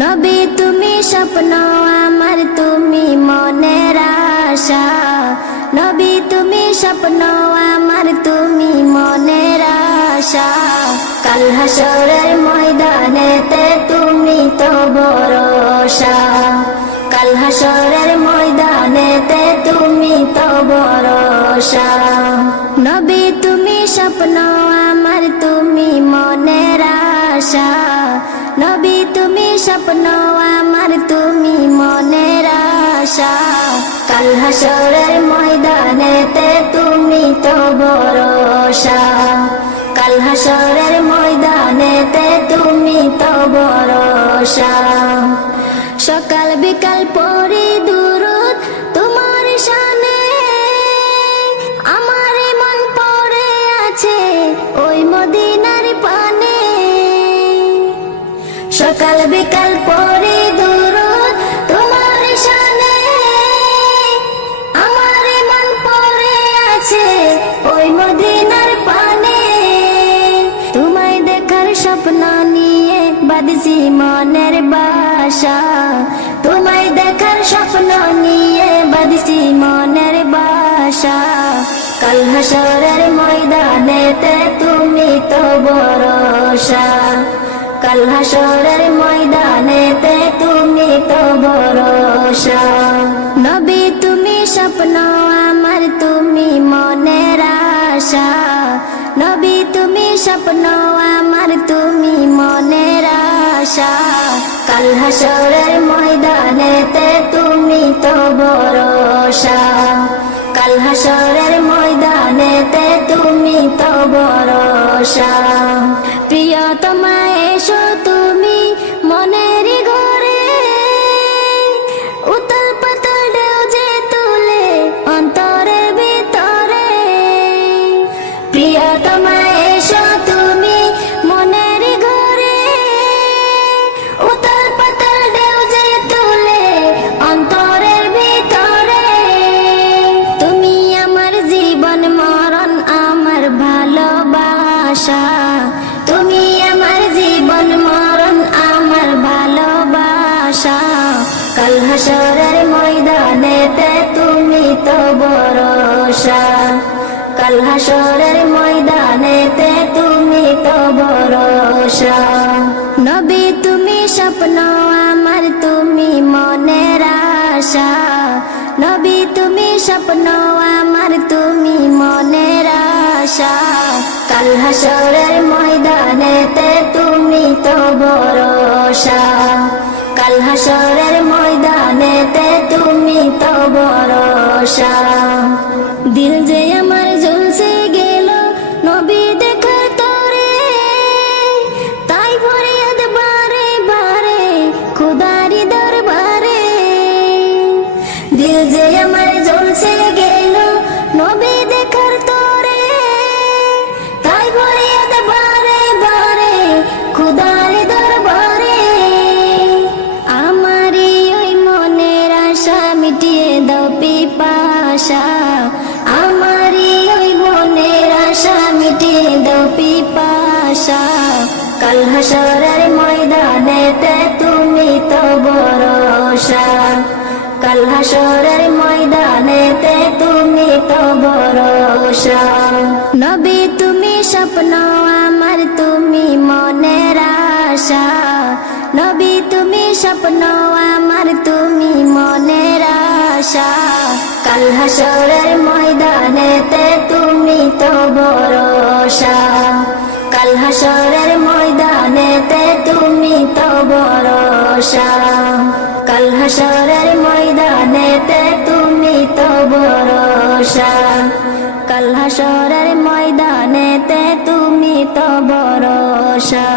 নবী তুমি স্বপ্ন আমার, তুমি মনের আশা। নবী তুমি স্বপ্ন আমার, তুমি মনের আশা। কাল হাসরের ময়দানেতে তুমি তো ভরসা। কাল হাসরের ময়দানেতে তুমি তো ভরসা। নবী তুমি স্বপ্ন আমার, তুমি মনের আশা। নবী তুমি স্বপ্ন আমার, তুমি মনের আশা। কাল হাসরের ময়দানেতে তুমি তো ভরসা। কাল হাসরের ময়দানেতে তুমি তো ভরসা। সকাল বিকাল পড়ি দুরূদ তোমার শানে, আমার মন পড়ে আছে ওই মদিনার পানে। সকাল বিকাল পড়ি দুরূদ তোমার শানে, আমার মন পড়ে আছে ওই মদিনার পানে। তোমায় দেখার স্বপ্ন নিয়ে বাঁধছি মনের বাসা। তোমায় দেখার স্বপ্ন নিয়ে বাঁধছি মনের বাসা। কাল হাসরের ময়দানেতে তুমি তো ভরসা। কাল হাসরের ময়দানেতে তুমি তো ভরসা। নবী তুমি স্বপ্ন আমার, তুমি মনের আশা। নবী তুমি স্বপ্ন আমার, তুমি মনের আশা। কাল হাসরের ময়দানেতে তুমি তো ভরসা। কাল হাসরের ময়দানেতে তুমি তো ভরসা। প্রিয়তমা এসো তুমি মনের ঘরে, উতল পাতল ঢেউ যে তুলে অন্তরের ভিতরে। প্রিয়তমা এসো তুমি মনের ঘরে, উতল পাতল ঢেউ যে তুলে অন্তরের ভিতরে। তুমি আমার জীবন মরণ, আমার ভালোবাসা। তুমি আমার জীবন মরণ, আমার ভালোবাসা। কাল হাসরের ময়দানেতে তুমি তো ভরসা। কাল হাসরের ময়দানেতে তুমি তো ভরসা। নবী তুমি স্বপ্ন আমার, তুমি মনের আশা। নবী তুমি স্বপ্ন আমার, তুমি মনের আশা। কাল হাসরের ময়দানেতে তুমি তো ভরসা। কাল হাসরের ময়দানেতে তুমি তো ভরসা। দিল যে আমার জ্বলছে গেল নবী দেখার তরে, তাই ফরিয়াদ বারে বারে খোদারি দরবারে। দিল যে আমার জ্বলছে গেল নবী দেখার তরে, তাই ফরিয়াদ বারে বারে খোদারি দরবারে। আমারই ওই মনের আশা মিটিয়ে দাও পিপাসা। আমারই ওই মনের আশা মিটিয়ে দাও পিপাসা। কাল হাসরের ময়দানেতে তুমি তো ভরসা। কাল হাসরের ময়দানেতে তুমি তো ভরসা। নবী তুমি স্বপ্ন আমার, তুমি মনের আশা। নবী তুমি স্বপ্ন আমার, তুমি মনের আশা। কাল হাসরের ময়দানেতে তুমি তো ভরসা। কাল হাসরের ময়দানেতে তুমি তো ভরসা। কাল হাসরের ময়দানেতে তুমি তো ভরসা। কাল হাসরের ময়দানেতে তুমি তো ভরসা।